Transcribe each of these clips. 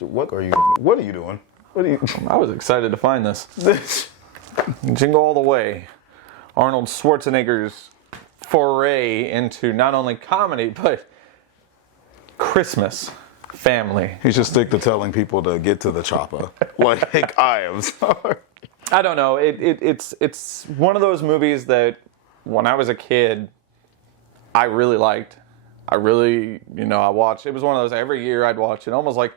What are you doing? What are you? I was excited to find this. Jingle all the way. Arnold Schwarzenegger's foray into not only comedy, but Christmas family. He should stick to telling people to get to the chopper. Like, I am sorry. I don't know. It's one of those movies that when I was a kid, I really liked. I watched. It was one of those every year I'd watch it, almost like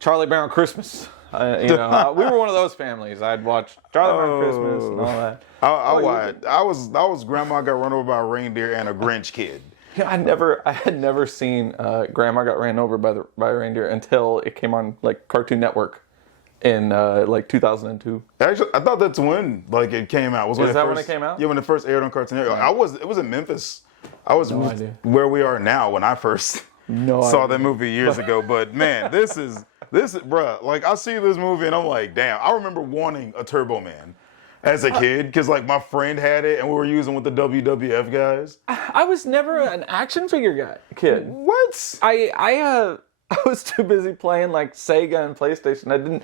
Charlie Brown Christmas. We were one of those families. I'd watch Charlie Brown Christmas and all that. I was Grandma Got Run Over by a Reindeer and a Grinch kid. Yeah, I had never seen Grandma Got Ran Over by a Reindeer until it came on like Cartoon Network in 2002. Actually, I thought that's when it came out. Is that when it came out? Yeah, when it first aired on Cartoon Network. It was in Memphis. I was where we are now when I first saw that movie years ago. But man, this is bruh. Like, I see this movie and I'm like, damn. I remember wanting a Turbo Man as a kid because my friend had it and we were using with the WWF guys. I was never an action figure kid. What? I was too busy playing Sega and PlayStation.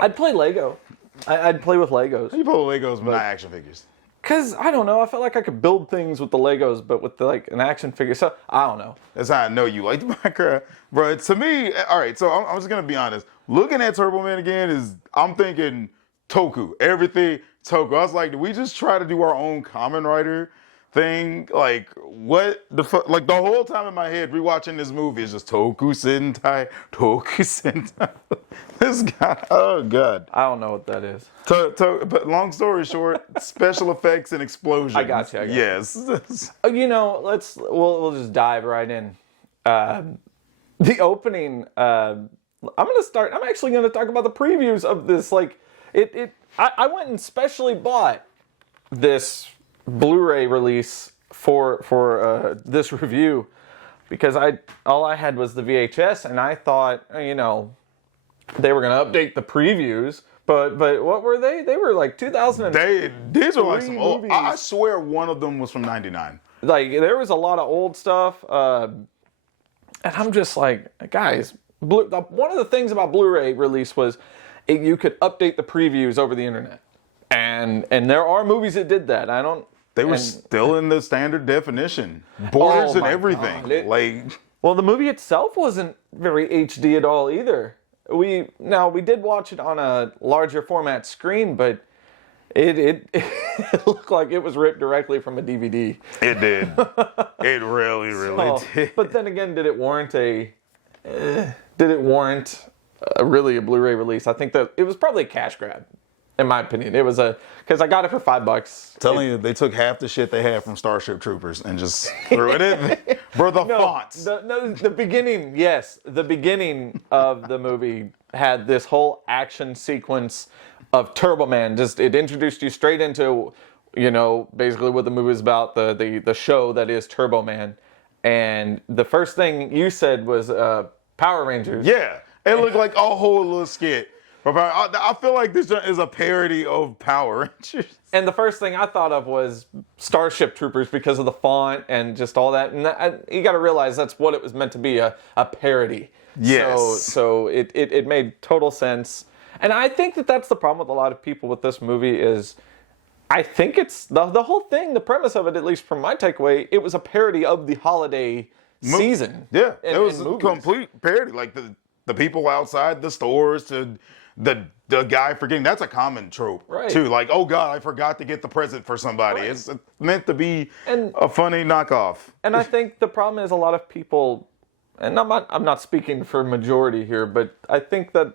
I'd play Lego. I'd play with Legos. You play with Legos, but not action figures. Because, I don't know, I felt like I could build things with the Legos, but with an action figure. So, I don't know. That's how I know you like Minecraft. Bro, to me, all right, so I'm just going to be honest. Looking at Turbo Man again I'm thinking Toku. Everything Toku. I was like, did we just try to do our own Kamen Rider thing? Like, what the fuck? Like, the whole time in my head, rewatching this movie is just Toku Sentai. This guy, oh God. I don't know what that is. But long story short, special effects and explosions. I got you. Yes. We'll just dive right in. The opening, I'm actually going to talk about the previews of this. I went and specially bought this Blu-ray release for this review because all I had was the VHS and I thought, they were going to update the previews, but what were they? They were like 2000. These were some old. I swear one of them was from '99. There was a lot of old stuff, and I'm just like, guys. One of the things about Blu-ray release was you could update the previews over the internet, and there are movies that did that. They were still in the standard definition, borders and everything. Well, the movie itself wasn't very HD at all either. We did watch it on a larger format screen, but it looked like it was ripped directly from a DVD. It did. It really did. But then again, did it warrant really a Blu-ray release? I think that it was probably a cash grab, in my opinion. It was because I got it for $5. Telling you, they took half the shit they had from Starship Troopers and just threw it in. Bro, fonts. The beginning, yes. The beginning of the movie had this whole action sequence of Turbo Man. It introduced you straight into, basically what the movie is about, the show that is Turbo Man. And the first thing you said was Power Rangers. Yeah, it looked like a whole little skit. I feel like this is a parody of Power Rangers. And the first thing I thought of was Starship Troopers because of the font and just all that. And you got to realize that's what it was meant to be, a parody. Yes. So it made total sense. And I think that's the problem with a lot of people with this movie is I think it's the whole thing, the premise of it, at least from my takeaway, it was a parody of the holiday season. Yeah, it was a complete parody. Like the people outside the stores to the guy forgetting. That's a common trope, right? Too. Like, oh God, I forgot to get the present for somebody. Right. It's meant to be a funny knockoff. And I think the problem is a lot of people, and I'm not speaking for majority here, but I think that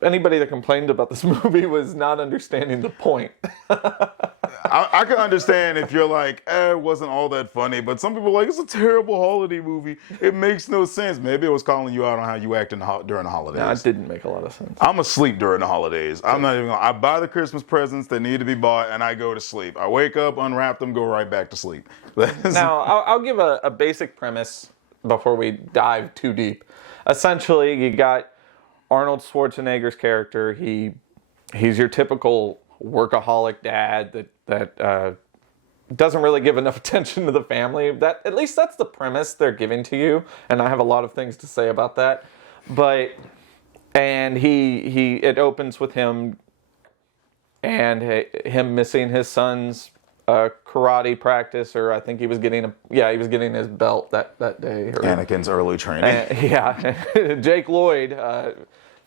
anybody that complained about this movie was not understanding the point. I can understand if you're like, it wasn't all that funny, but some people are like, it's a terrible holiday movie. It makes no sense. Maybe it was calling you out on how you act during the holidays. No, it didn't make a lot of sense. I'm asleep during the holidays. I'm not even gonna, I buy the Christmas presents that need to be bought and I go to sleep. I wake up, unwrap them, go right back to sleep. Now, I'll give a basic premise before we dive too deep. Essentially, you got Arnold Schwarzenegger's character. He's your typical workaholic dad that doesn't really give enough attention to the family. At least that's the premise they're giving to you, and I have a lot of things to say about that. And it opens with him and him missing his son's karate practice, or I think he was getting his belt that day. Or, Anakin's early training. Jake Lloyd,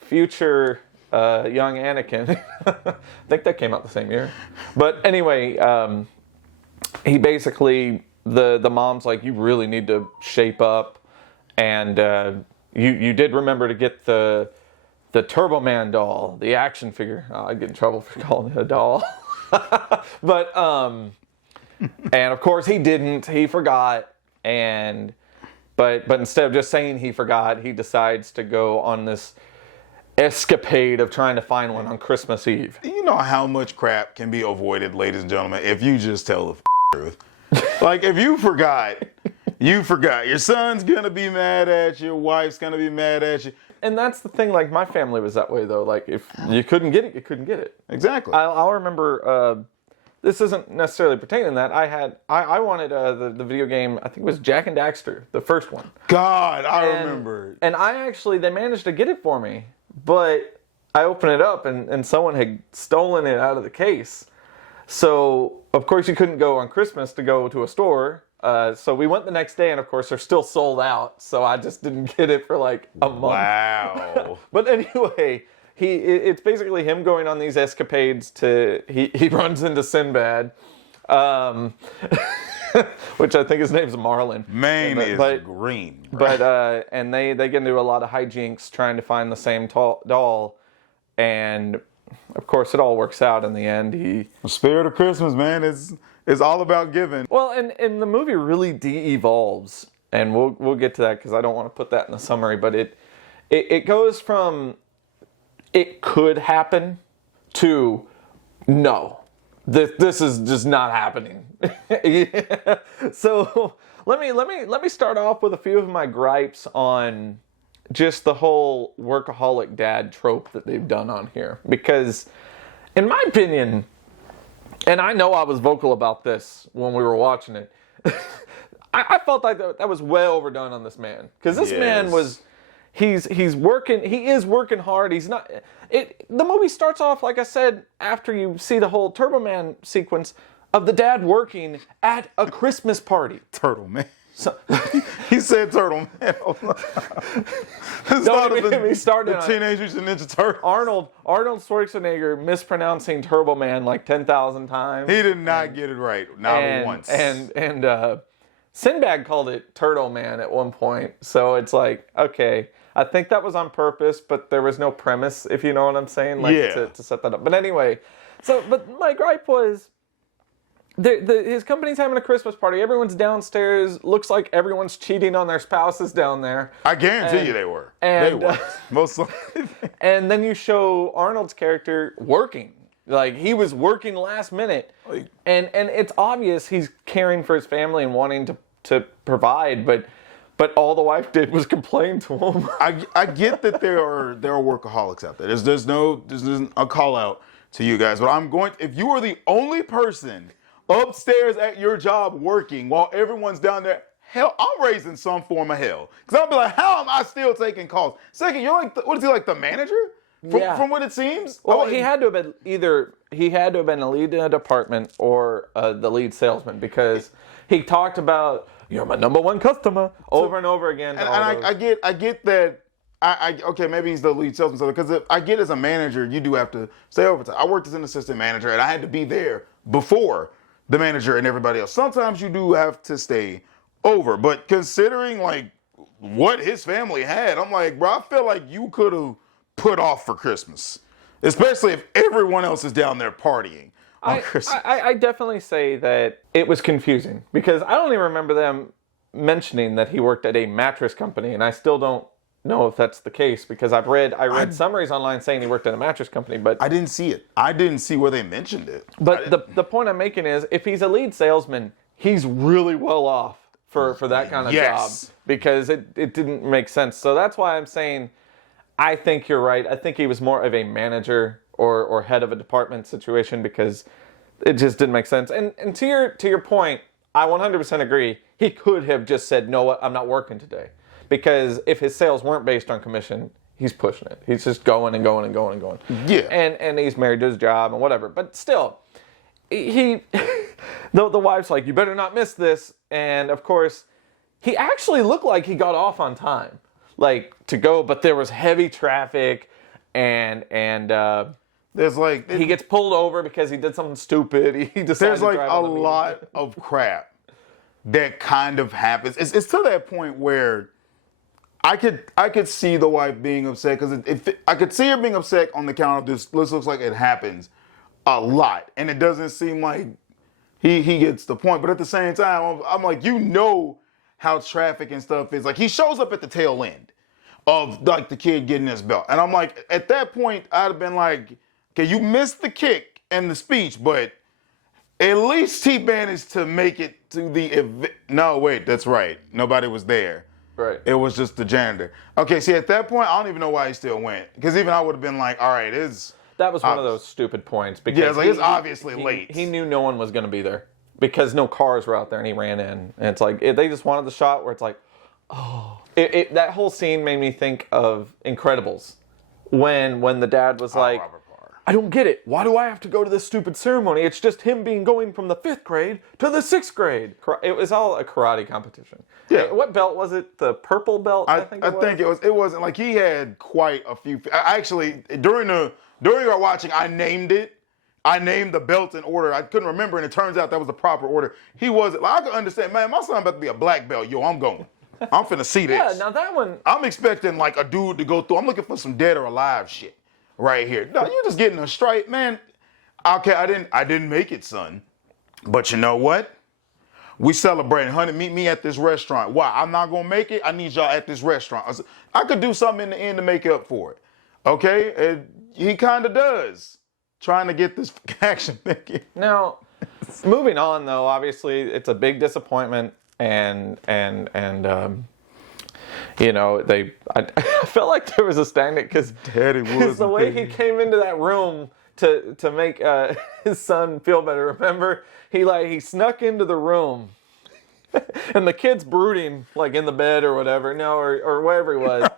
future young Anakin. I think that came out the same year. But anyway, he basically, the mom's like, you really need to shape up, and you did remember to get the Turbo Man doll, the action figure. Oh, I'd get in trouble for calling it a doll. But and of course he didn't. He forgot, but instead of just saying he forgot, he decides to go on this escapade of trying to find one on Christmas Eve. You know how much crap can be avoided, ladies and gentlemen, if you just tell the truth. Like, if you forgot, you forgot. Your son's gonna be mad at you. Your wife's gonna be mad at you. And that's the thing. Like, my family was that way though. Like, if you couldn't get it, you couldn't get it. Exactly. I'll remember. This isn't necessarily pertaining to that. I wanted the video game. I think it was Jak and Daxter, the first one. God, I remember. And they managed to get it for me, but I opened it up and someone had stolen it out of the case. So of course you couldn't go on Christmas to go to a store. So we went the next day, and of course they're still sold out. So I just didn't get it for like a month. Wow. But anyway, it's basically him going on these escapades he runs into Sinbad, which I think his name's Marlin. Maine is green. Right? But and they get into a lot of hijinks trying to find the same doll, and of course it all works out in the end. The spirit of Christmas, man, is all about giving. Well, and the movie really de-evolves, and we'll get to that because I don't want to put that in the summary, but it goes from it could happen to no, this is just not happening. So let me start off with a few of my gripes on just the whole workaholic dad trope that they've done on here, because in my opinion, and I know I was vocal about this when we were watching it, I felt like that was way overdone on this man, because this man was. He's working. He is working hard. He's not. The movie starts off, like I said, after you see the whole Turbo Man sequence of the dad working at a Christmas party. Turtle Man. So, he said Turtle Man. Don't get me started. The Teenage Mutant Ninja Turtles. Arnold Schwarzenegger mispronouncing Turbo Man like 10,000 times. He did not get it right, not once. And Sinbad called it Turtle Man at one point. So it's like, okay, I think that was on purpose, but there was no premise, if you know what I'm saying, to set that up. But anyway, but my gripe was, his company's having a Christmas party. Everyone's downstairs. Looks like everyone's cheating on their spouses down there. I guarantee you they were. And, they were. Most likely. And then you show Arnold's character working. Like, he was working last minute. And it's obvious he's caring for his family and wanting to provide, but all the wife did was complain to him. I get that there are workaholics out there. There's a call out to you guys, but if you are the only person upstairs at your job working while everyone's down there, hell, I'm raising some form of hell. Because I'll be like, how am I still taking calls? Second, you're like, what is he, like the manager? From what it seems? Well, he had to have been the lead in a department or the lead salesman, because he talked about, you're my number one customer over and over again. And I get that. Okay, maybe he's the lead salesman, because I get as a manager, you do have to stay overtime. I worked as an assistant manager, and I had to be there before the manager and everybody else. Sometimes you do have to stay over, but considering like what his family had, I'm like, bro, I feel like you could have put off for Christmas, especially if everyone else is down there partying on Christmas. I definitely say that it was confusing, because I don't even remember them mentioning that he worked at a mattress company, and I still don't know if that's the case, because I read summaries online saying he worked at a mattress company, but I didn't see it. I didn't see where they mentioned it. But the point I'm making is, if he's a lead salesman, he's really well off for that kind of job, because it didn't make sense. So that's why I'm saying I think you're right. I think he was more of a manager or head of a department situation, because it just didn't make sense. And to your point, I 100% agree. He could have just said, "No, I'm not working today." because if his sales weren't based on commission, he's pushing it. He's just going and going and going and going. Yeah. And he's married to his job and whatever. But still, the wife's like, you better not miss this. And of course, he actually looked like he got off on time, like to go, but there was heavy traffic and there's like he gets pulled over because he did something stupid. He decided there's to like drive a on the median. lot of crap that kind of happens. It's to that point where I could see the wife being upset because I could see her being upset on the count of this. This looks like it happens a lot, and it doesn't seem like he gets the point. But at the same time, I'm like, you know how traffic and stuff is. Like he shows up at the tail end of like the kid getting his belt, and I'm like, at that point, I'd have been like, okay, you missed the kick and the speech, but at least he managed to make it to the event. No, wait, that's right. Nobody was there. Right. It was just the janitor. Okay, see, at that point, I don't even know why he still went. Because even I would have been like, all right, that was one of those stupid points. Because yeah, it's obviously late. He knew no one was going to be there because no cars were out there, and he ran in. And it's like, they just wanted the shot where it's like, oh. That whole scene made me think of Incredibles. When the dad was like, I don't get it. Why do I have to go to this stupid ceremony? It's just him going from the 5th grade to the 6th grade. It was all a karate competition. Yeah. What belt was it? The purple belt, I think it was? It wasn't like he had quite a few. Actually, during our watching, I named it. I named the belt in order. I couldn't remember, and it turns out that was the proper order. He wasn't. Like, I could understand, man, my son about to be a black belt. Yo, I'm going. I'm finna see this. Yeah, now that one. I'm expecting like a dude to go through. I'm looking for some dead or alive shit right here. No, you're just getting a straight, man. Okay, I didn't make it, son. But you know what? We celebrating. Honey, meet me at this restaurant. Why? I'm not gonna make it. I need y'all at this restaurant. I could do something in the end to make up for it. Okay? And he kind of does. Trying to get this action thinking. Now, moving on though, obviously it's a big disappointment. And you know, I felt like there was a stagnant because the way he came into that room to make his son feel better. Remember, he snuck into the room, and the kid's brooding like in the bed or whatever, or wherever he was,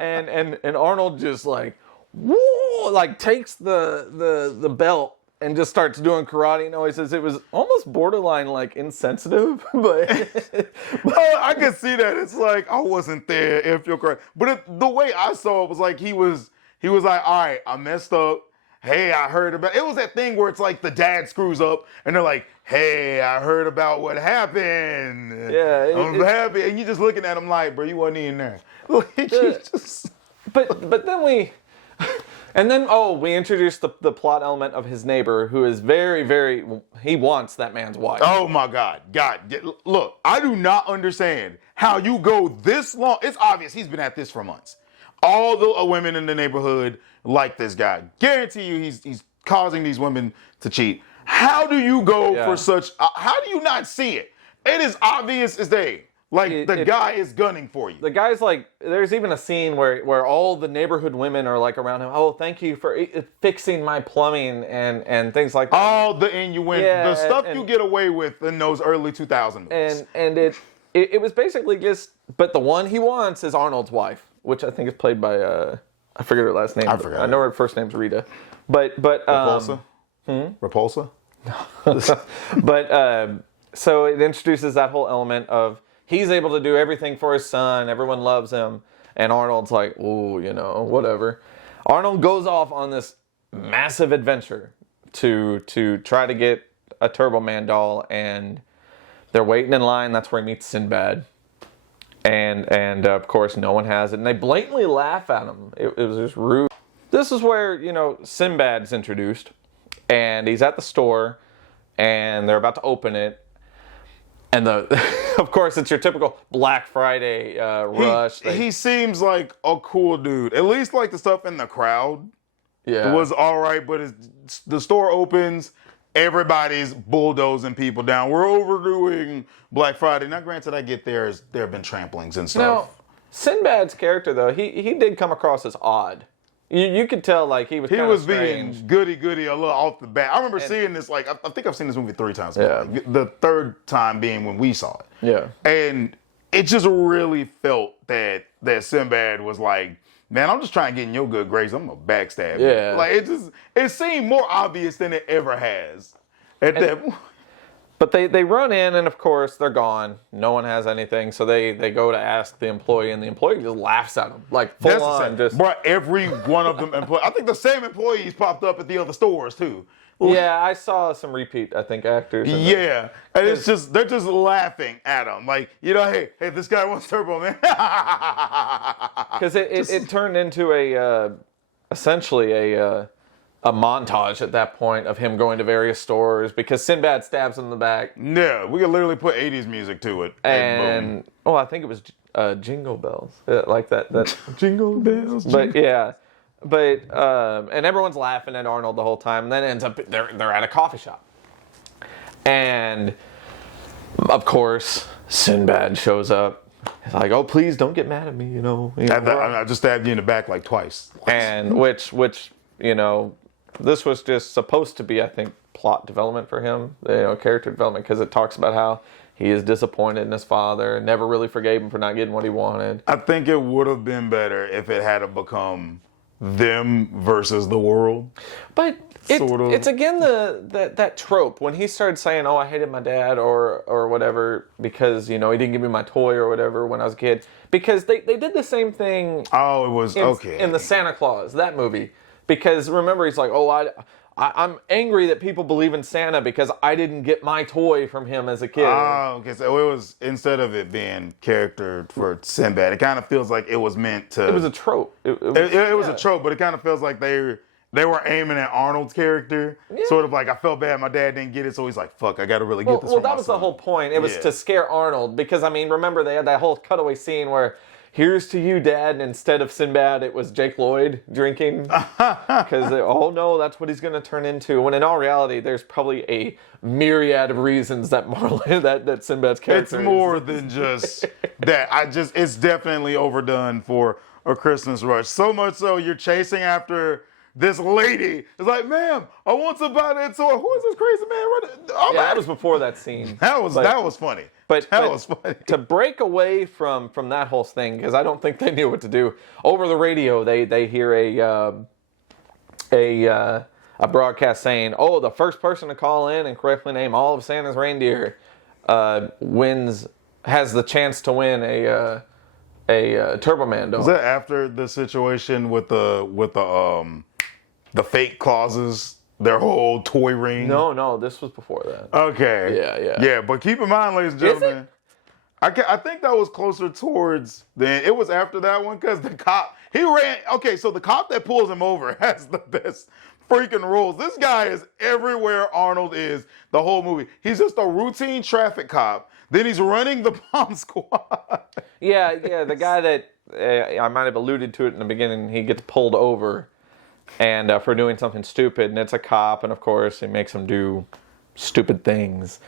and Arnold just like, whoa, like takes the belt. And just starts doing karate noises. It was almost borderline like insensitive, but I could see that. It's like I wasn't there if you're correct. But the way I saw it was like he was like, all right, I messed up. Hey, I heard about it. Was that thing where it's like the dad screws up and they're like, hey, I heard about what happened. Yeah, I'm happy, and you just looking at him like, bro, you wasn't even there. Like, but then we. And then, we introduced the plot element of his neighbor, who is very, very, he wants that man's wife. Oh my God. Look, I do not understand how you go this long. It's obvious he's been at this for months. All the women in the neighborhood like this guy. Guarantee you he's causing these women to cheat. How do you go for such, how do you not see it? It is obvious as day. Like, the guy is gunning for you. The guy's like, there's even a scene where all the neighborhood women are like around him. Oh, thank you for fixing my plumbing and things like that. All the innuendo, the stuff you get away with in those early 2000s movies. And it was basically just, but the one he wants is Arnold's wife, which I think is played by, I forget her last name. I know her first name's Rita. But Repulsa? Repulsa? But, so it introduces that whole element of, he's able to do everything for his son. Everyone loves him. And Arnold's like, ooh, whatever. Arnold goes off on this massive adventure to try to get a Turbo Man doll. And they're waiting in line. That's where he meets Sinbad. And of course, no one has it. And they blatantly laugh at him. It was just rude. This is where, Sinbad's introduced. And he's at the store. And they're about to open it. And of course, it's your typical Black Friday rush. He seems like a cool dude. At least like the stuff in the crowd. Yeah. It was all right, but the store opens, everybody's bulldozing people down. We're overdoing Black Friday. Now, granted, I get there have been tramplings and stuff. Now, Sinbad's character, though, he did come across as odd. You could tell, like, he was kind of strange. Being goody a little off the bat. I remember seeing this, like, I think I've seen this movie 3 times. Yeah. The third time being when we saw it. Yeah. And it just really felt that Sinbad was like, man, I'm just trying to get in your good grace. I'm gonna backstab you. Yeah. Like it seemed more obvious than it ever has at that point. But they run in, and of course they're gone. No one has anything, so they go to ask the employee, and the employee just laughs at them, like full on. Just bro, every one of them I think the same employees popped up at the other stores too. Yeah, I saw some repeat, I think, actors. Yeah, and it's just they're just laughing at him, like, you know, hey, this guy wants Turbo, man. Because it turned into essentially a montage at that point of him going to various stores because Sinbad stabs him in the back. Yeah, we could literally put 80s music to it. And I think it was Jingle Bells, like that Jingle Bells. But yeah. But and everyone's laughing at Arnold the whole time, and then it ends up they're at a coffee shop, and of course Sinbad shows up. He's like, "Oh, please don't get mad at me, I just stabbed you in the back like twice." And which this was just supposed to be, I think, plot development for him, character development, because it talks about how he is disappointed in his father and never really forgave him for not getting what he wanted. I think it would have been better if it had become them versus the world. But it's again that trope when he started saying, "Oh, I hated my dad," or whatever because he didn't give me my toy or whatever when I was a kid. Because they did the same thing. Oh, it was in the Santa Claus, that movie. Because remember, he's like, "Oh, I'm angry that people believe in Santa because I didn't get my toy from him as a kid." Oh, okay. So it was, instead of it being character for Sinbad, it kind of feels like it was meant to. It was a trope. It was a trope, but it kind of feels like they were aiming at Arnold's character. Yeah. Sort of like, I felt bad my dad didn't get it, so he's like, fuck, I got to really get this. Well, that was the whole point. It was to scare Arnold because, remember they had that whole cutaway scene where, "Here's to you, Dad," and instead of Sinbad, it was Jake Lloyd drinking. Because, oh no, that's what he's going to turn into. When in all reality, there's probably a myriad of reasons that that Sinbad's character It's more than just that. It's definitely overdone for a Christmas rush. So much so, you're chasing after this lady. It's like, "Ma'am, I want to buy that toy." Who is this crazy man? That was before that scene. That was funny. But was funny. To break away from that whole thing, because I don't think they knew what to do. Over the radio, they hear a broadcast saying, "Oh, the first person to call in and correctly name all of Santa's reindeer has the chance to win a Turbo Man doll." Was that after the situation with the fake clauses? Their whole toy ring? No, this was before that. Okay. Yeah, but keep in mind, ladies and gentlemen, I think that was closer towards it was after that one, because the cop, he ran, okay, so the cop that pulls him over has the best freaking rules. This guy is everywhere Arnold is the whole movie. He's just a routine traffic cop. Then he's running the bomb squad. Yeah, the guy that, I might have alluded to it in the beginning, he gets pulled over. And for doing something stupid, and it's a cop, and of course it makes him do stupid things,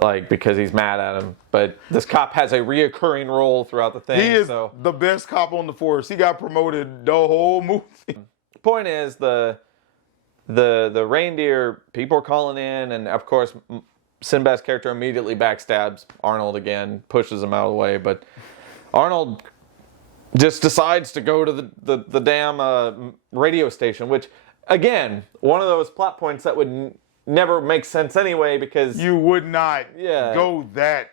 like because he's mad at him. But this cop has a reoccurring role throughout the thing. He is the best cop on the force. He got promoted the whole movie. Point is, the reindeer people are calling in, and of course Sinbad's character immediately backstabs Arnold again, pushes him out of the way, but Arnold just decides to go to the damn radio station, which, again, one of those plot points that would never make sense anyway, because you would not go that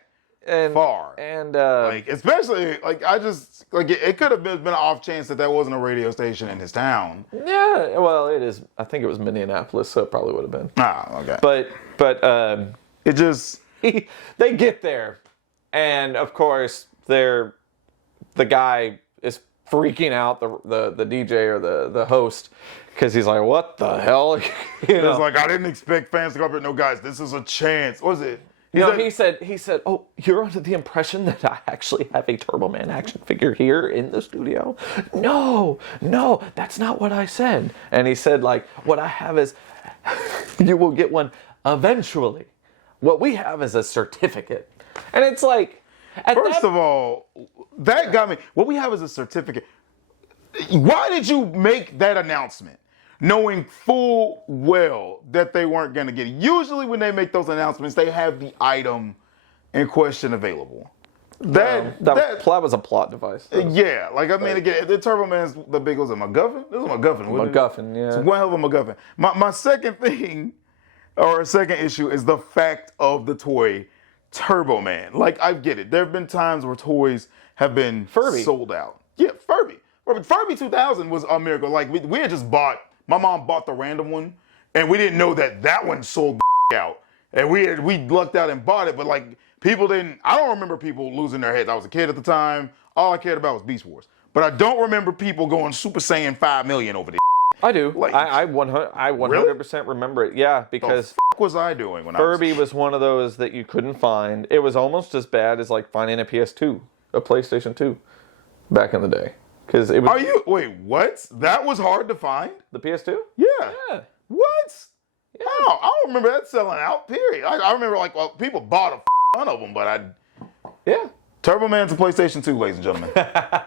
far. And especially, it could have been an off chance that wasn't a radio station in his town. Yeah, well, it is. I think it was Minneapolis, so it probably would have been. Ah, okay. But it just... they get there, and of course, the guy is freaking out, the DJ or the host, because he's like, "What the hell?" It's like, I didn't expect fans to go up here. No, guys, this is a chance. What was it? He said, "Oh, you're under the impression that I actually have a Turbo Man action figure here in the studio?" No, that's not what I said. And he said, like, "What I have is, you will get one eventually. What we have is a certificate." And it's like, first of all, that got me. What we have is a certificate. Why did you make that announcement, knowing full well that they weren't going to get it? Usually when they make those announcements, they have the item in question available. That was a plot device. Yeah, like I mean, again, the Turbo Man's the big was a MacGuffin. This is a MacGuffin. MacGuffin, yeah. It's one hell of a MacGuffin. My second thing, or second issue, is the fact of the toy Turbo Man. Like I get it. There have been times where toys have been sold out. Yeah, Furby. Furby 2000 was a miracle. Like we had just bought. My mom bought the random one, and we didn't know that one sold out. And we lucked out and bought it, but like people didn't. I don't remember people losing their heads. I was a kid at the time. All I cared about was Beast Wars. But I don't remember people going Super Saiyan 5 million over this. I do. Like, I 100% remember it. Yeah, because what was I doing when Furby was one of those that you couldn't find. It was almost as bad as like finding a PS2, a PlayStation 2, back in the day. Because it was. Wait, what? That was hard to find? The PS2? Yeah. Yeah. What? Yeah. How? I don't remember that selling out, period. I remember, people bought a ton of them, but Yeah. Turbo Man's a PlayStation 2, ladies and gentlemen.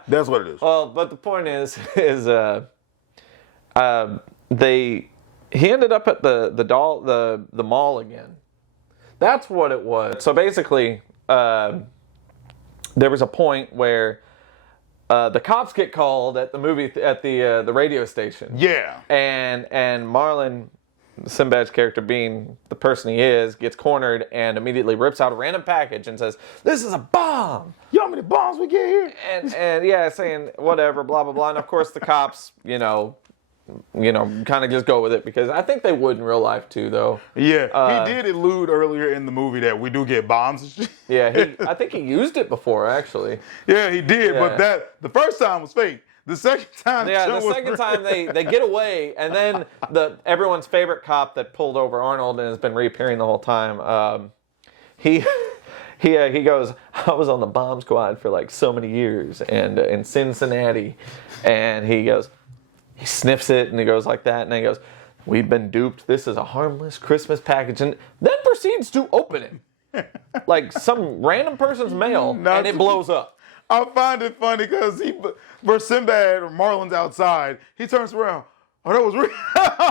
That's what it is. Well, but the point is he ended up at the mall again. That's what it was. So basically, there was a point where the cops get called at the radio station. Yeah. And Marlon, Sinbad's character being the person he is, gets cornered and immediately rips out a random package and says, "This is a bomb." You know how many bombs we get here? And yeah, saying whatever, blah blah blah. And of course the cops, kind of just go with it because I think they would in real life too, though. Yeah, he did allude earlier in the movie that we do get bombs. Yeah, I think he used it before actually. Yeah, he did, Yeah. but the first time was fake. The second time, time they get away, and then everyone's favorite cop that pulled over Arnold and has been reappearing the whole time. He goes, "I was on the bomb squad for like so many years, and in Cincinnati," and he sniffs it and he goes like that, and then he goes, "We've been duped. This is a harmless Christmas package," and then proceeds to open it like some random person's mail, and it blows up. I find it funny because where Sinbad or Marlon's outside, he turns around. Oh, that was real.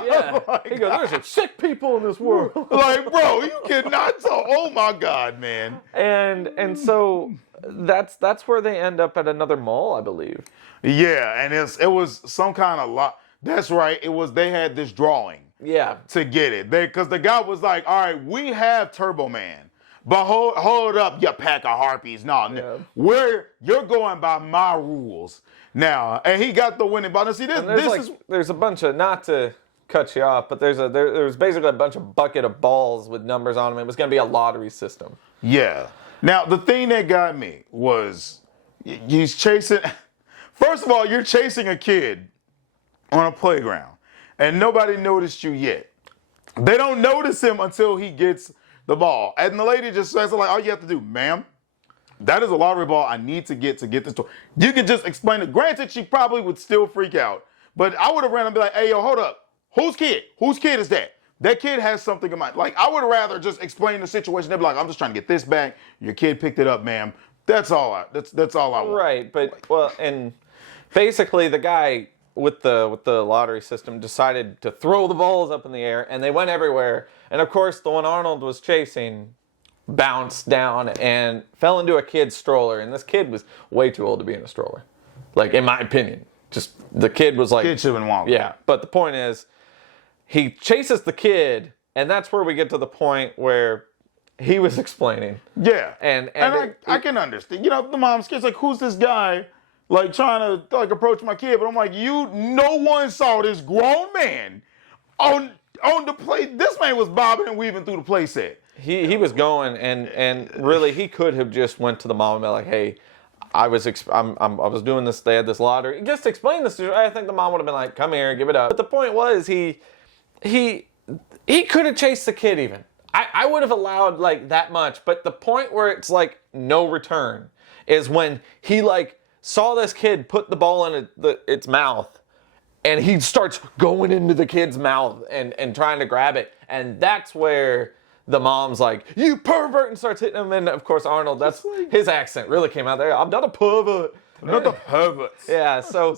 Yeah. He goes, "There's some sick people in this world." Like, bro, you cannot tell. Oh my God, man. And so that's where they end up at another mall, I believe. Yeah, and it was some kind of lot. That's right. They had this drawing. Yeah. To get it. Because the guy was like, "All right, we have Turbo Man. But hold up, you pack of harpies. No, you're going by my rules now." And he got the winning ball. Now, see, there's a bunch of, not to cut you off, but there's basically a bunch of bucket of balls with numbers on them. It was going to be a lottery system. Yeah. Now, the thing that got me was he's chasing. First of all, you're chasing a kid on a playground, and nobody noticed you yet. They don't notice him until he gets the ball. And the lady just says, like, "All you have to do, ma'am, that is a lottery ball I need to get this toy." You could just explain it. Granted, she probably would still freak out. But I would have ran and be like, "Hey, yo, hold up. Whose kid? Whose kid is that? That kid has something in mind." Like, I would rather just explain the situation. They'd be like, "I'm just trying to get this back. Your kid picked it up, ma'am." That's all I want. Right, but, well, and basically the guy with the lottery system decided to throw the balls up in the air, and they went everywhere. And of course, the one Arnold was chasing bounced down and fell into a kid's stroller. And this kid was way too old to be in a stroller, like, in my opinion. Just the kid was like, kid should have been wrong. Yeah, but the point is, he chases the kid, and that's where we get to the point where he was explaining. Yeah, and I can understand. The mom's kid's like, "Who's this guy?" Like, trying to approach my kid, but I'm like, no one saw this grown man on the play. This man was bobbing and weaving through the play set. He was going, and really he could have just went to the mom and been like, "Hey, I was doing this. They had this lottery. Just explain this to her." I think the mom would have been like, "Come here, give it up." But the point was, he could have chased the kid even. I would have allowed like that much. But the point where it's like no return is when he saw this kid put the ball in its mouth, and he starts going into the kid's mouth and trying to grab it. And that's where the mom's like, "You pervert," and starts hitting him. And of course, Arnold, his accent really came out there. "I'm not a pervert." I'm not a pervert. Yeah, so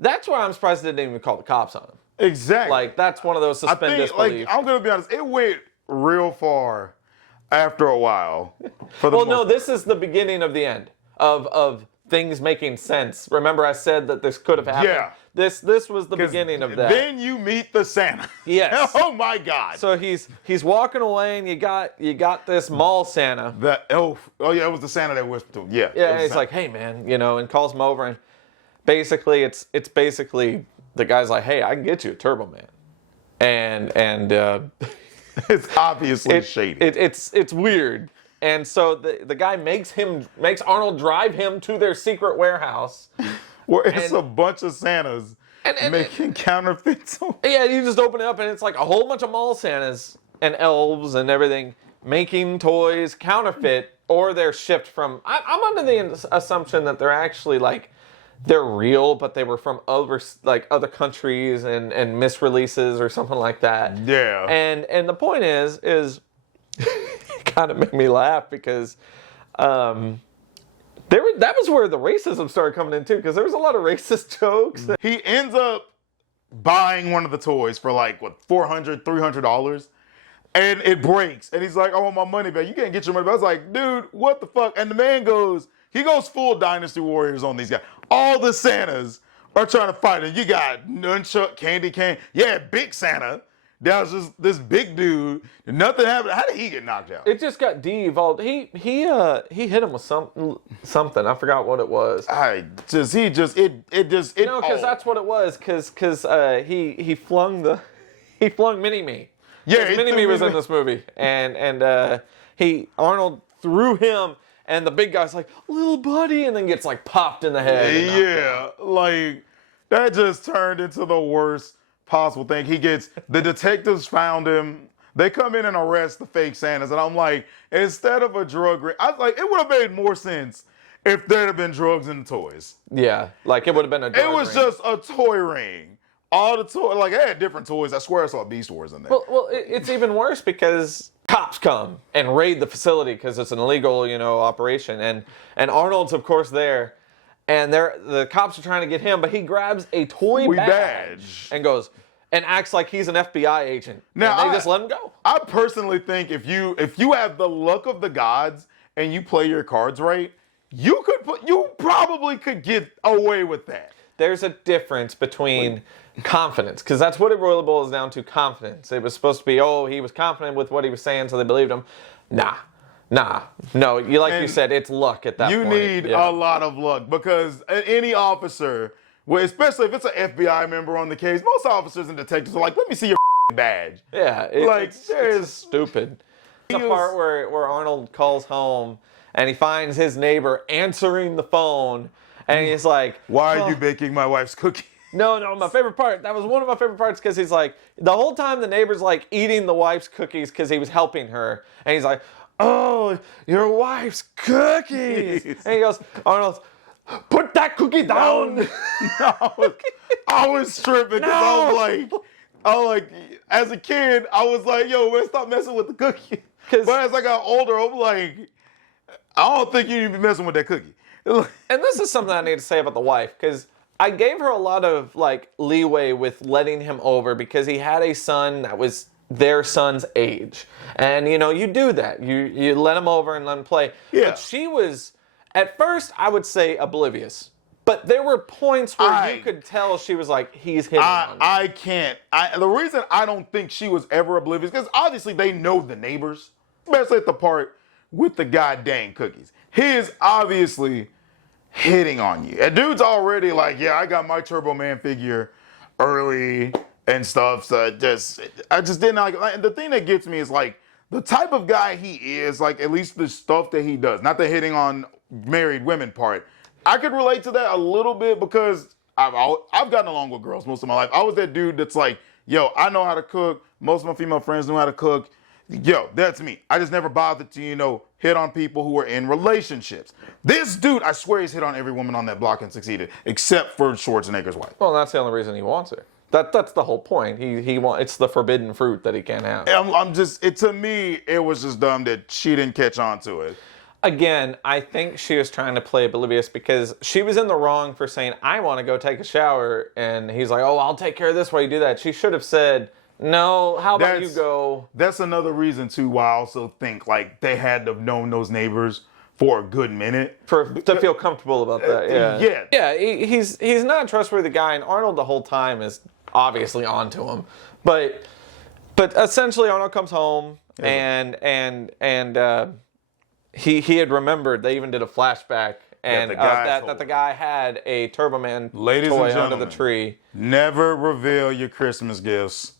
that's why I'm surprised they didn't even call the cops on him. Exactly. Like, that's one of those suspend disbelief. I'm going to be honest, it went real far after a while. Well, no, this is the beginning of the end. of things making sense. Remember, I said that this could have happened. Yeah. This was the beginning of that. Then you meet the Santa. Yes. Oh my God. So he's walking away, and you got this mall Santa. Oh yeah, it was the Santa that whispered to him. Yeah. Yeah, and he's like, hey man, and calls him over, and basically it's basically the guy's like, hey, I can get you a Turbo Man, and it's obviously shady. It's weird. And so the guy makes Arnold drive him to their secret warehouse. Where it's a bunch of Santas making counterfeits. Yeah, you just open it up and it's like a whole bunch of mall Santas and elves and everything making toys counterfeit, or they're shipped from. I'm under the assumption that they're actually they're real, but they were from other countries and misreleases or something like that. Yeah. And the point is it kind of made me laugh because that was where the racism started coming in too, because there was a lot of racist jokes. He ends up buying one of the toys for $400, $300, and it breaks. And he's like, I want my money back. You can't get your money back. I was like, dude, what the fuck? And the man goes full Dynasty Warriors on these guys. All the Santas are trying to fight him. You got Nunchuck, Candy Cane. Yeah, Big Santa. That was just this big dude. Nothing happened. How did he get knocked out? It just got de-evolved. He hit him with something. I forgot what it was. Because that's what it was. Because he flung Mini-Me. Yeah, Mini-Me was in this movie, and Arnold threw him, and the big guy's like, little buddy, and then gets popped in the head. Yeah, that just turned into the worst possible thing. The detectives found him. They come in and arrest the fake Santas, and I'm like, instead of a drug ring, I was like, it would have made more sense if there'd have been drugs in the toys. Yeah, it would have been a drug ring. It was just a toy ring. All the toys, they had different toys. I swear I saw Beast Wars in there. Well, it's even worse because cops come and raid the facility because it's an illegal, operation, and Arnold's of course there, and the cops are trying to get him, but he grabs a toy badge and goes and acts like he's an FBI agent. Now and they just let him go. I personally think if you have the luck of the gods and you play your cards right, you probably could get away with that. There's a difference between confidence, because that's what it really boils down to, confidence. It was supposed to be, he was confident with what he was saying, so they believed him. No, you said, it's luck at that point. You need a lot of luck, because any officer, especially if it's an FBI member on the case, most officers and detectives are like, let me see your badge. Yeah, it's stupid. The part where Arnold calls home and he finds his neighbor answering the phone, and he's like, why are you baking my wife's cookie? No, my favorite part. That was one of my favorite parts, because he's like, the whole time the neighbor's eating the wife's cookies because he was helping her. And he's like, oh, your wife's cookies. And he goes, Arnold, put that cookie down. I was tripping because I was like, as a kid, I was like, yo, man, stop messing with the cookie. But as I got older, I'm like, I don't think you need to be messing with that cookie. And this is something I need to say about the wife, because I gave her a lot of leeway with letting him over, because he had a son that was their son's age. And you do that. You let him over and let him play. Yeah. But she was, at first, I would say oblivious. But there were points where you could tell she was like, he's hitting on me. The reason I don't think she was ever oblivious, because obviously they know the neighbors, especially at the part with the goddamn cookies. He is obviously hitting on you. And dude's already like, yeah, I got my Turbo Man figure early and stuff. So I just didn't like. And the thing that gets me is the type of guy he is. At least the stuff that he does, not the hitting on married women part. I could relate to that a little bit, because I've gotten along with girls most of my life. I was that dude that's like, yo, I know how to cook. Most of my female friends know how to cook. Yo, that's me. I just never bothered to, hit on people who are in relationships. This dude, I swear he's hit on every woman on that block and succeeded, except for Schwarzenegger's wife. Well, that's the only reason he wants her. That's the whole point. It's the forbidden fruit that he can't have. To me, it was just dumb that she didn't catch on to it. Again, I think she was trying to play oblivious, because she was in the wrong for saying, I want to go take a shower. And he's like, oh, I'll take care of this while you do that. She should have said, no, how about you go? That's another reason, too, why I also think, they had to have known those neighbors for a good minute. To feel comfortable about that, yeah. Yeah, he's not a trustworthy guy, and Arnold the whole time is obviously onto him. But essentially Arnold comes home and he had remembered, they even did a flashback and that the guy had a Turbo Man toy under the tree. Never reveal your Christmas gifts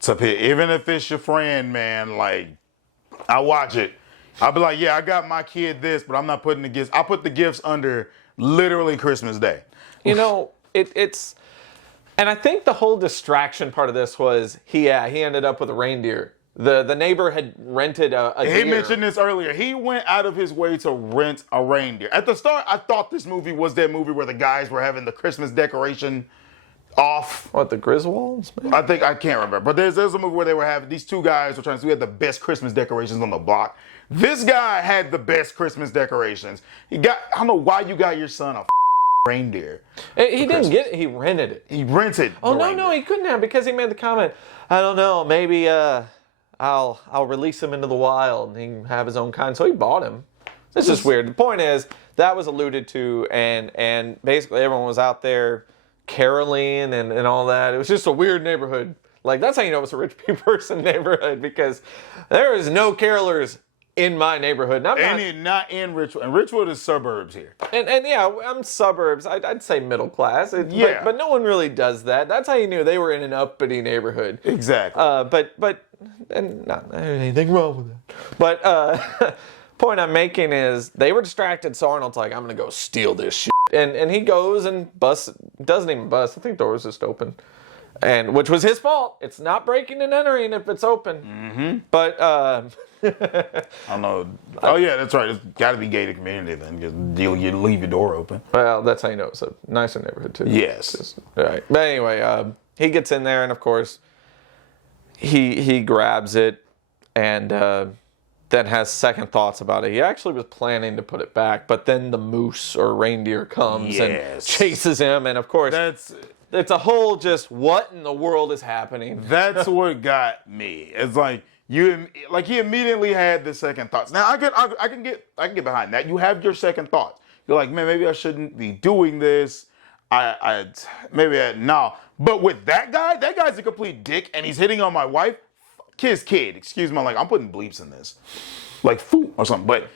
to people. Even if it's your friend, man, like, I watch it. I'll be like, yeah, I got my kid this, but I'm not putting the gifts. I put the gifts under literally Christmas Day. You know, it's, and I think the whole distraction part of this was he ended up with a reindeer. The neighbor had rented a deer. He mentioned this earlier. He went out of his way to rent a reindeer. At the start, I thought this movie was that movie where the guys were having the Christmas decoration off. What, the Griswolds? I can't remember. But there's a movie where they were having, these two guys were trying to, we had the best Christmas decorations on the block. This guy had the best Christmas decorations. I don't know why you got your son a reindeer. He didn't get it, he rented it. He rented Oh, no, he couldn't have, because he made the comment, I don't know, maybe I'll release him into the wild and he can have his own kind. So he bought him. It's just weird. The point is, that was alluded to, and basically everyone was out there caroling and all that. It was just a weird neighborhood. Like, that's how you know it's a rich person neighborhood, because there is no carolers in my neighborhood. Not in Richwood. And Richwood is suburbs here. And yeah, I'm suburbs. I'd say middle class. But no one really does that. That's how you knew they were in an uppity neighborhood. Exactly. And not anything wrong with that. But point I'm making is they were distracted, so Arnold's like, I'm gonna go steal this shit. And he goes and doesn't even bust. I think the door was just open. And which was his fault. It's not breaking and entering if it's open. Mm-hmm. But I don't know. Oh yeah, that's right. It's got to be gated community then, because you leave your door open. Well, that's how you know it's a nicer neighborhood too. Yes. All right. But anyway, he gets in there, and of course, he grabs it, and then has second thoughts about it. He actually was planning to put it back, but then the moose or reindeer comes and chases him, and of course, it's a whole just what in the world is happening. That's what got me. It's like he immediately had the second thoughts. Now I can get behind that. You have your second thoughts. You're like, man, maybe I shouldn't be doing this. No. But with that guy's a complete dick, and he's hitting on my wife. His kid, excuse me, like, I'm putting bleeps in this, like foo or something. But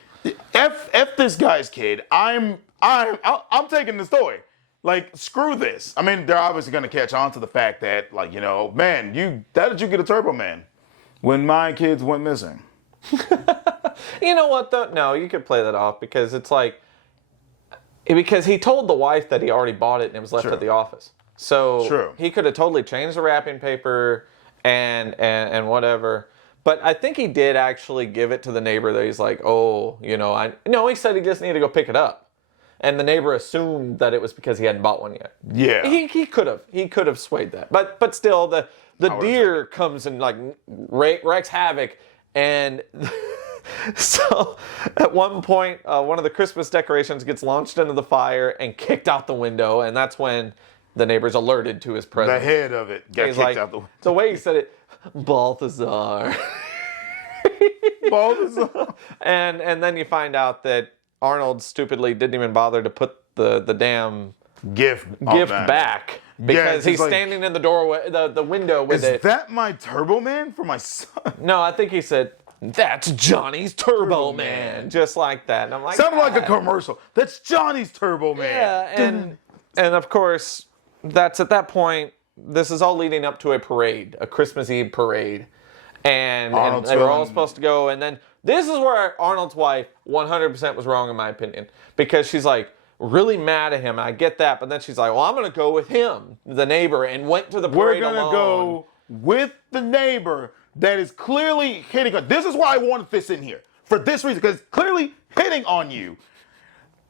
f this guy's kid. I'm taking the story. Like, screw this. I mean, they're obviously gonna catch on to the fact that, like, you know, man, how did you get a Turbo Man when my kids went missing? You know what though? No, you could play that off, because it's like, because he told the wife that he already bought it and it was left at the office. So he could have totally changed the wrapping paper and whatever. But I think he did actually give it to the neighbor that he's like, oh, you know, he said he just needed to go pick it up. And the neighbor assumed that it was because he hadn't bought one yet. Yeah. He could have swayed that. But still, the deer comes and like wreaks havoc. And so at one point, one of the Christmas decorations gets launched into the fire and kicked out the window. And that's when the neighbor's alerted to his presence. The head of it got kicked out the window. The way he said it, Balthazar. Balthazar. And then you find out that Arnold stupidly didn't even bother to put the damn gift back, because he's standing in the doorway, the window with it. Is that my Turbo Man for my son? No, I think he said, that's Johnny's Turbo Man. Just like that. And I'm like, sounded like a commercial. That's Johnny's Turbo Man. Yeah, and of course, that's at that point, this is all leading up to a parade, a Christmas Eve parade. And they were all supposed to go, and then this is where Arnold's wife 100% was wrong, in my opinion, because she's like really mad at him, and I get that, but then she's like, well, I'm going to go with him, the neighbor, and went to the parade alone. We're going to go with the neighbor that is clearly hitting on. This is why I wanted this in here, for this reason, because it's clearly hitting on you.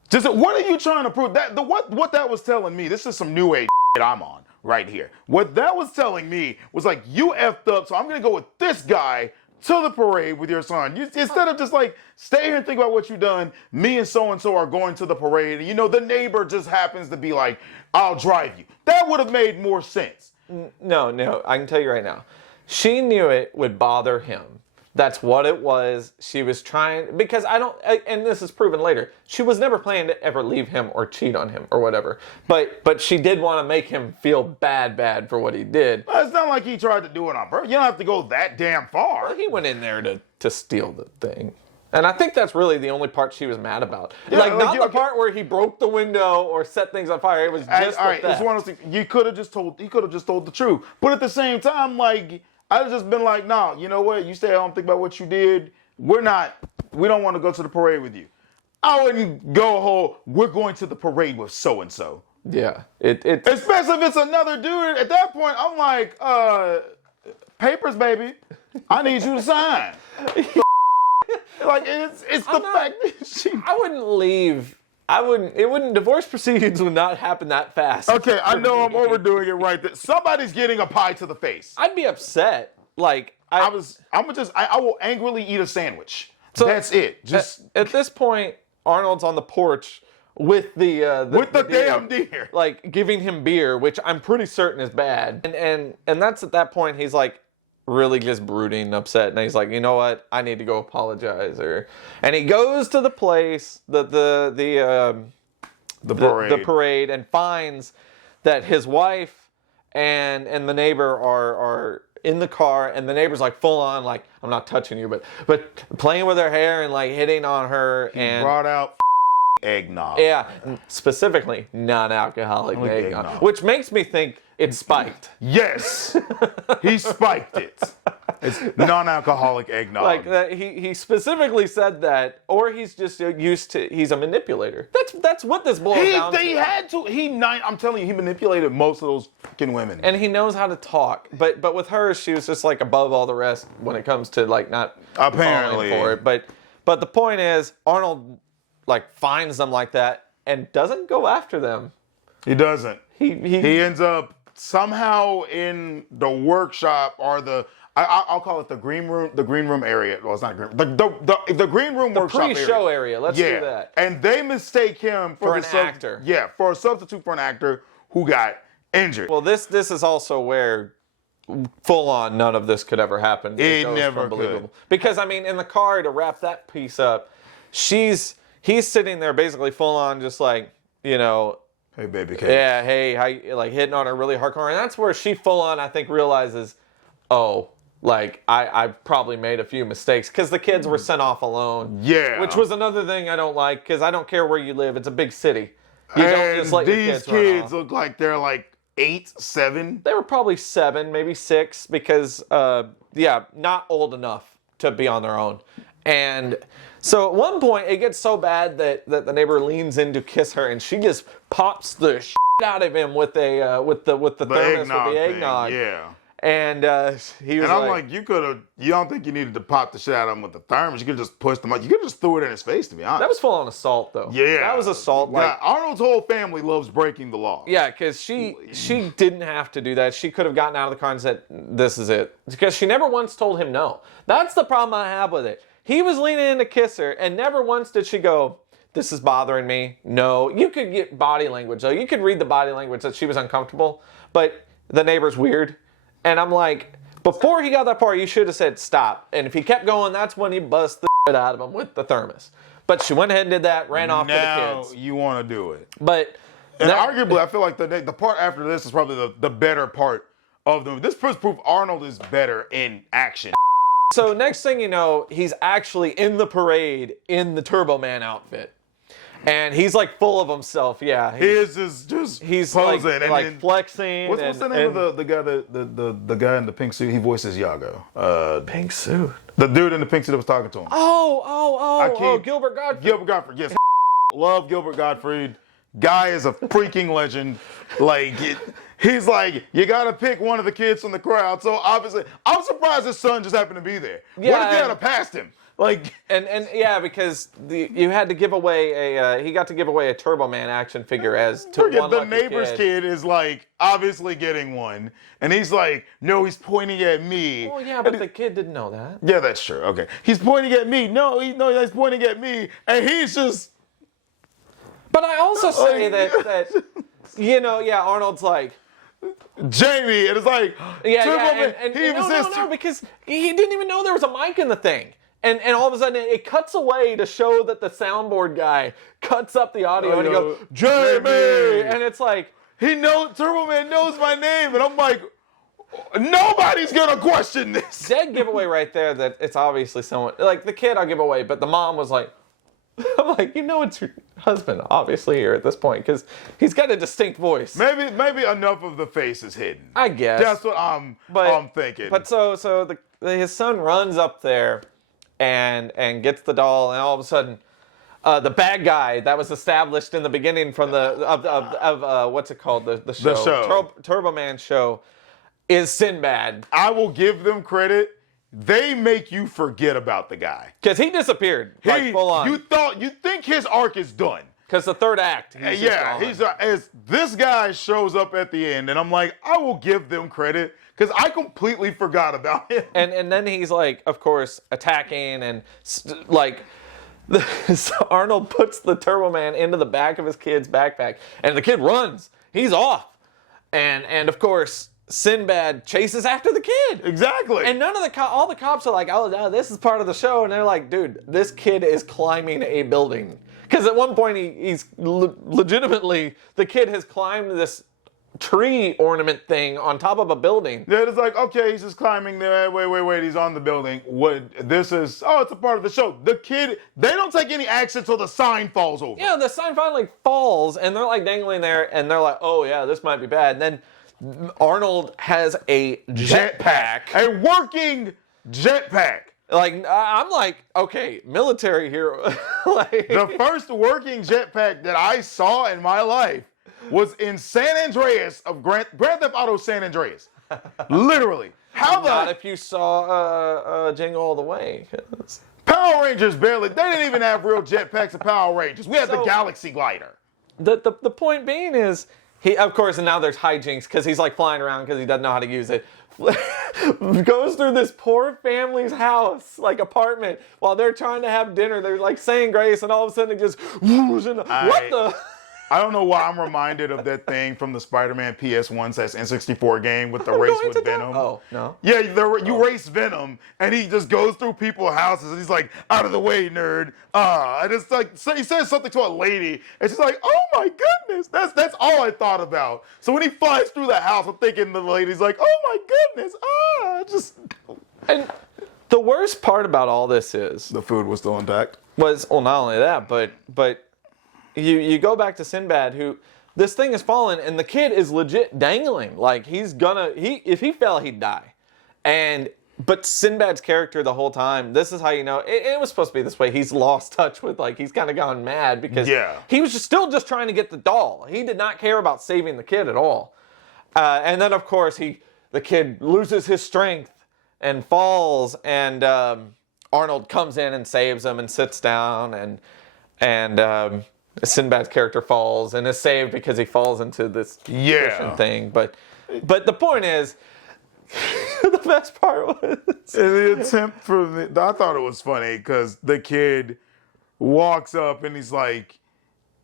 Just what are you trying to prove? What that was telling me, this is some new age shit I'm on right here. What that was telling me was like, you effed up, so I'm going to go with this guy to the parade with your son. Instead of just like, stay here and think about what you've done, me and so-and-so are going to the parade, and you know, the neighbor just happens to be like, I'll drive you. That would have made more sense. No, I can tell you right now. She knew it would bother him That's what it was. She was trying, because and this is proven later, she was never planning to ever leave him or cheat on him or whatever. But she did want to make him feel bad for what he did. Well, it's not like he tried to do it on purpose. You don't have to go that damn far. Well, he went in there to steal the thing. And I think that's really the only part she was mad about. Yeah, not the part where he broke the window or set things on fire. It was just all right, it's one of those things. He could have just told the truth. But at the same time, like, I'd have just been like, nah, you know what? You stay at home, think about what you did. We don't want to go to the parade with you. I wouldn't go we're going to the parade with so-and-so. Yeah. Especially if it's another dude. At that point, I'm like, papers, baby. I need you to sign. Like, it's the fact that she... I wouldn't leave. Divorce proceedings would not happen that fast. Okay, I know I'm overdoing it right there. Somebody's getting a pie to the face. I'd be upset. Like, I will angrily eat a sandwich. So that's it. Just at this point, Arnold's on the porch with the damn deer. Like, giving him beer, which I'm pretty certain is bad. And that's at that point he's like really just brooding and upset, and he's like, you know what, I need to go apologize. And he goes to the place, the parade, and finds that his wife and the neighbor are in the car, and the neighbor's like full on like, I'm not touching you, but playing with her hair and like hitting on her. And brought out eggnog. Yeah, specifically non-alcoholic eggnog, which makes me think it's spiked. Yes, he spiked it. It's non-alcoholic eggnog. Like he specifically said that, or he's just he's a manipulator. That's what this boils down to. I'm telling you, he manipulated most of those fucking women. And he knows how to talk, but with her, she was just like above all the rest when it comes to like not apparently falling for it. But the point is, Arnold like finds them like that and doesn't go after them. He doesn't. He ends up somehow in the workshop or I'll call it the green room area. Well, it's not green. The green room workshop area. Pre-show area. Let's do that. And they mistake him for an actor. Yeah, for a substitute for an actor who got injured. Well, this is also where full on none of this could ever happen. It never could. Because I mean, in the car, to wrap that piece up, he's sitting there basically full on, just like, you know, hey baby, Kate. Yeah, hey, how you, like hitting on her really hardcore, and that's where she full on, I think, realizes, oh, like I've probably made a few mistakes, because the kids were sent off alone. Yeah, which was another thing I don't like, because I don't care where you live, it's a big city. You don't just let your kids run off. These kids look like they're like 8, 7. They were probably 7, maybe 6, because not old enough to be on their own. And so at one point it gets so bad that the neighbor leans in to kiss her, and she just pops the shit out of him with the thermos with the eggnog. Thing, yeah. And he was I'm like, you don't think you needed to pop the shit out of him with the thermos? You could have just pushed him out. You could have just threw it in his face, to be honest. That was full on assault, though. Yeah. That was assault. Like, Arnold's whole family loves breaking the law. Yeah, because she didn't have to do that. She could have gotten out of the car and said, this is it. Because she never once told him no. That's the problem I have with it. He was leaning in to kiss her, and never once did she go, this is bothering me. No. You could get body language, though. You could read the body language that she was uncomfortable, but the neighbor's weird. And I'm like, before he got that far, you should have said stop. And if he kept going, that's when he bust the shit out of him with the thermos. But she went ahead and did that, ran off to the kids. Now you want to do it. But arguably, I feel like the part after this is probably the better part of them. This proves Arnold is better in action. So next thing you know, he's actually in the parade in the Turbo Man outfit. And he's like full of himself, yeah. He's posing like flexing. What's the name of the guy the guy in the pink suit? He voices Yago. Pink suit. The dude in the pink suit that was talking to him. Gilbert Gottfried. Gilbert Gottfried, yes. Love Gilbert Gottfried. Guy is a freaking legend. He's like, you gotta pick one of the kids from the crowd. So obviously, I'm surprised his son just happened to be there. Yeah, what if he had passed him? Because you had to give away he got to give away a Turbo Man action figure as to one the lucky neighbor's kid is like obviously getting one, and he's like, no, he's pointing at me. Well, yeah, but the kid didn't know that. Yeah, that's true. Okay, he's pointing at me. He's pointing at me, and he's just. But I also say that Arnold's like, Jamie, and it's like, Yeah, Turbo yeah, Man, and he even says, no, because he didn't even know there was a mic in the thing. And all of a sudden, it cuts away to show that the soundboard guy cuts up the audio, and he goes, Jamie! And it's like... Turbo Man knows my name, and I'm like, nobody's gonna question this. Dead giveaway right there that it's obviously someone... Like, the kid I'll give away, but the mom was like... I'm like, it's your husband, obviously, here at this point, because he's got a distinct voice. Maybe enough of the face is hidden. I guess. That's what I'm thinking. But so his son runs up there and gets the doll, and all of a sudden, the bad guy that was established in the beginning from what's it called, the show, The show. Turbo Man show, is Sinbad. I will give them credit. They make you forget about the guy. Because he disappeared, full on. You think his arc is done. Because the third act, as this guy shows up at the end, and I'm like, I will give them credit because I completely forgot about him. And then he's like, of course, attacking and like. So Arnold puts the Turbo Man into the back of his kid's backpack, and the kid runs. He's off, and of course Sinbad chases after the kid. Exactly. And none of all the cops are like, oh no, this is part of the show, and they're like, dude, this kid is climbing a building. Because at one point he's legitimately, the kid has climbed this tree ornament thing on top of a building. Yeah, it's like, okay, he's just climbing there. Wait, he's on the building. It's a part of the show. The kid, they don't take any action till the sign falls over. Yeah, the sign finally falls, and they're like dangling there, and they're like, oh yeah, this might be bad. And then Arnold has a jetpack. A working jetpack. Like, I'm like, okay, military hero. Like, the first working jetpack that I saw in my life was in San Andreas of Grand Theft Auto San Andreas. Literally. Not if you saw Jingle All the Way. Power Rangers barely. They didn't even have real jetpacks of Power Rangers. We had the Galaxy Glider. The point being is, he, of course, and now there's hijinks because he's like flying around because he doesn't know how to use it. Goes through this poor family's house, like apartment, while they're trying to have dinner. They're like saying grace, and all of a sudden it just whoosh, and what the? I don't know why I'm reminded of that thing from the Spider-Man PS1/N64 game with the race with Venom. Oh, no. Yeah, you race Venom, and he just goes through people's houses, and he's like, out of the way, nerd. And it's like, so he says something to a lady, and she's like, oh my goodness. That's all I thought about. So when he flies through the house, I'm thinking the lady's like, oh my goodness. And the worst part about all this is... The food was still intact. Not only that, but you go back to Sinbad, who this thing is falling, and the kid is legit dangling. Like if he fell, he'd die. But Sinbad's character the whole time, this is how you know it was supposed to be this way. He's lost touch with, like, he's kind of gone mad because he was still just trying to get the doll. He did not care about saving the kid at all. And then of course the kid loses his strength and falls, and Arnold comes in and saves him and sits down, and Sinbad's character falls and is saved because he falls into this cushion thing. But the point is, the best part was the attempt I thought it was funny because the kid walks up and he's like,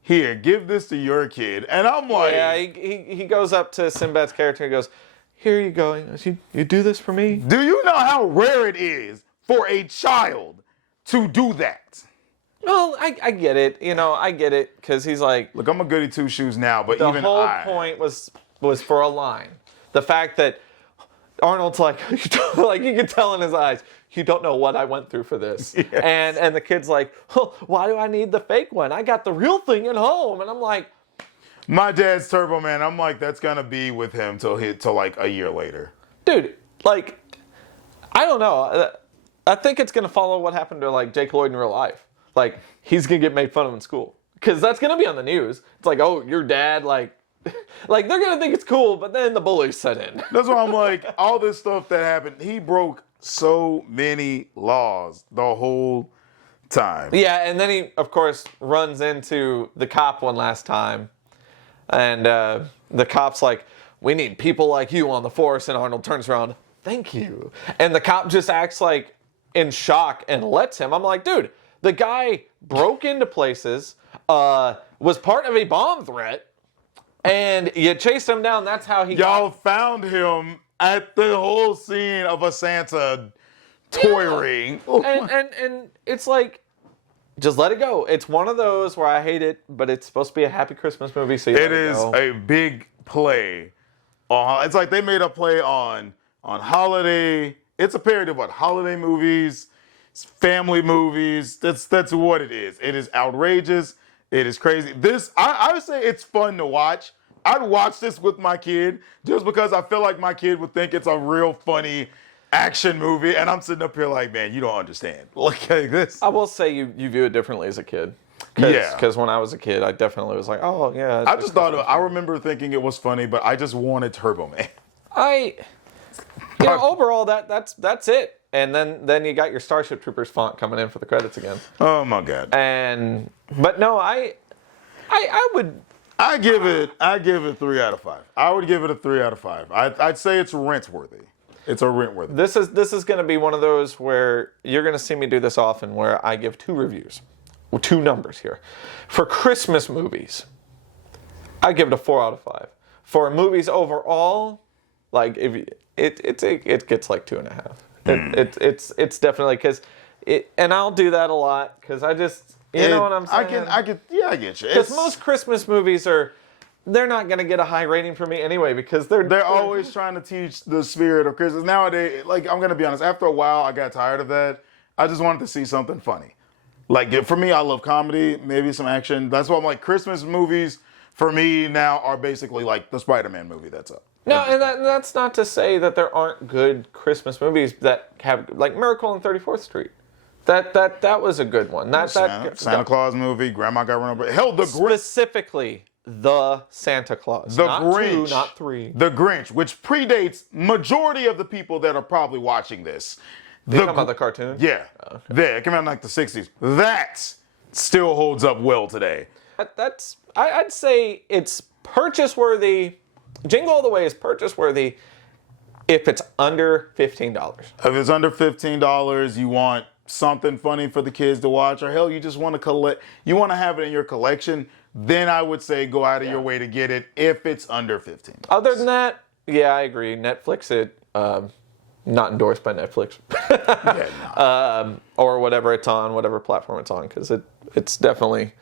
here, give this to your kid. And I'm like... Yeah, he goes up to Sinbad's character and goes, here you go. He goes, you do this for me? Do you know how rare it is for a child to do that? Well, I get it. I get it because he's like... Look, I'm a goody two-shoes now, but the whole point was for a line. The fact that Arnold's like, like you can tell in his eyes, you don't know what I went through for this. Yes. And the kid's like, oh, why do I need the fake one? I got the real thing at home. And I'm like... My dad's Turbo Man, I'm like, that's going to be with him till like a year later. Dude, like, I don't know. I think it's going to follow what happened to, like, Jake Lloyd in real life. Like, he's going to get made fun of in school. Because that's going to be on the news. It's like, oh, your dad, like they're going to think it's cool, but then the bullies set in. That's why I'm like, all this stuff that happened, he broke so many laws the whole time. Yeah, and then he, of course, runs into the cop one last time. And the cop's like, we need people like you on the force. And Arnold turns around, thank you. And the cop just acts like in shock and lets him. I'm like, dude, the guy broke into places, was part of a bomb threat, And you chased him down. That's how he Y'all found him at the whole scene of a Santa toy ring. And it's like, just let it go. It's one of those where I hate it, but it's supposed to be a happy Christmas movie, so you It let is go. a big play. It's like they made a play on holiday. It's a parody of what? Holiday movies, family movies. That's what it is. It is outrageous. It is crazy. I would say it's fun to watch. I'd watch this with my kid just because I feel like my kid would think it's a real funny action movie, and I'm sitting up here like, man, you don't understand. Look at this. I will say you view it differently as a kid. Yeah. Because when I was a kid, I definitely was like, oh, yeah. I just thought, I remember thinking it was funny, but I just wanted Turbo Man. Overall, that's it. And then you got your Starship Troopers font coming in for the credits again. Oh my God. But no, I would. I give it 3 out of 5. I would give it a 3 out of 5. I'd say it's rent-worthy. It's a rent-worthy. This is going to be one of those where you're going to see me do this often, where I give 2 reviews, 2 numbers here. For Christmas movies, I give it a 4 out of 5. For movies overall, like it gets like 2.5. It's definitely because and I'll do that a lot because I just know what I'm saying. I get you. Because most Christmas movies they're not going to get a high rating from me anyway because they're always trying to teach the spirit of Christmas. Nowadays, like, I'm going to be honest, after a while, I got tired of that. I just wanted to see something funny. Like, for me, I love comedy, maybe some action. That's why I'm like, Christmas movies for me now are basically like the Spider-Man movie that's up. No, and that's not to say that there aren't good Christmas movies that have, like Miracle on 34th Street. That was a good one. Santa Claus movie, Grandma Got Run Over. Hell, specifically the Santa Claus. The not Grinch. 2, not 3. The Grinch, which predates majority of the people that are probably watching this. You talking about the cartoon? Yeah. Okay. It came out in like the 60s. That still holds up well today. I'd say it's purchase worthy. Jingle All the Way is purchase worthy if it's under $15. If it's under $15, you want something funny for the kids to watch, or hell, you just want to have it in your collection, then I would say go out of your way to get it if it's under $15. Other than that, yeah, I agree. Netflix it. Not endorsed by Netflix. Or whatever it's on, whatever platform it's on, because it's definitely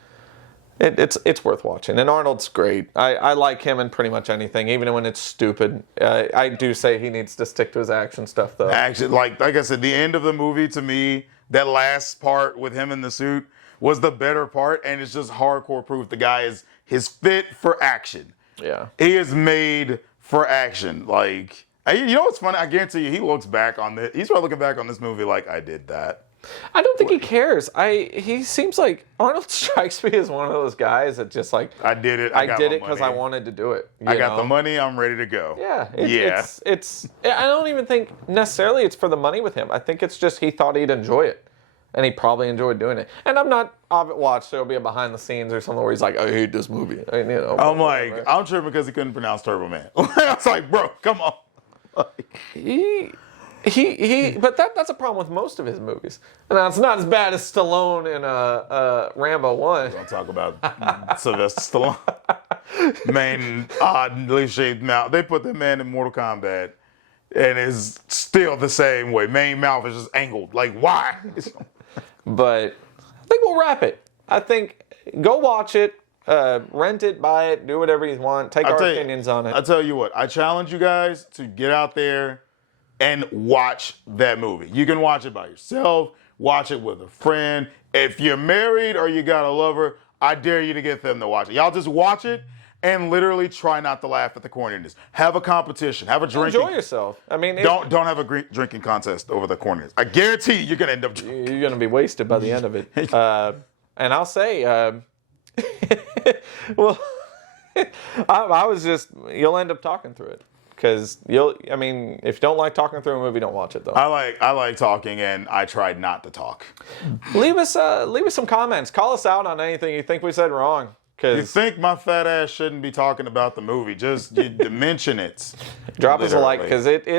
it's worth watching. And Arnold's great. I like him in pretty much anything, even when it's stupid. I do say he needs to stick to his action stuff though. Action, like I said, the end of the movie to me, that last part with him in the suit was the better part, and it's just hardcore proof the guy is fit for action. Yeah, he is made for action. Like, you know what's funny? I guarantee you, he looks back on this. He's probably looking back on this movie like, I did that. I don't think he cares. He seems like Arnold strikes me as one of those guys that just like I did it. I did it because I wanted to do it. I got the money. I'm ready to go. Yeah, it's. I don't even think necessarily it's for the money with him. I think it's just he thought he'd enjoy it, and he probably enjoyed doing it. And I'm not watched. So it'll be a behind the scenes or something where he's like, I hate this movie. I'm like, I'm tripping because he couldn't pronounce Turbo Man. I was like, bro, come on. But that's a problem with most of his movies. Now it's not as bad as Stallone in Rambo 1. Don't talk about Sylvester Stallone. Man, oddly shaped mouth. They put that man in Mortal Kombat, and it's still the same way. Main mouth is just angled. Like, why? But I think we'll wrap it. I think go watch it, rent it, buy it, do whatever you want. Take our opinions on it. I tell you what, I challenge you guys to get out there and watch that movie. You can watch it by yourself, watch it with a friend. If you're married or you got a lover, I dare you to get them to watch it. Y'all just watch it and literally try not to laugh at the corniness. Have a competition. Have a drinking. Enjoy yourself. I mean, don't have a drinking contest over the corniness. I guarantee you're gonna end up drinking. You're gonna be wasted by the end of it. And I'll say, well, I was just, you'll end up talking through it. Because if you don't like talking through a movie, don't watch it though. I like talking, and I tried not to talk. Leave us some comments. Call us out on anything you think we said wrong. You think my fat ass shouldn't be talking about the movie? Just mention it. Drop us a like, because it's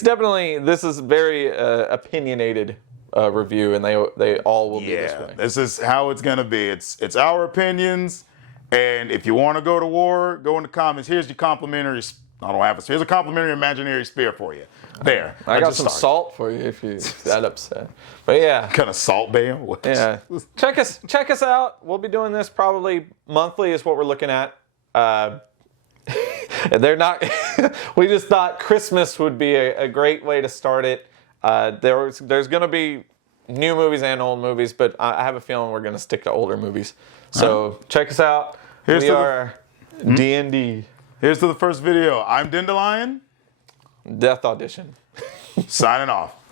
definitely, this is very opinionated review, and they all will be this way. This is how it's gonna be. It's our opinions. And if you want to go to war, go in the comments. Here's your complimentary. I don't have a. Here's a complimentary imaginary spear for you. There. I got some salt for you if you're that upset. But yeah. Kind of salt ban? What? Yeah. Check us out. We'll be doing this probably monthly is what we're looking at. They're not. We just thought Christmas would be a great way to start it. There's going to be new movies and old movies, but I have a feeling we're going to stick to older movies. So check us out. We are D&D. Here's to the first video. I'm Dandelion. Death Audition. Signing off.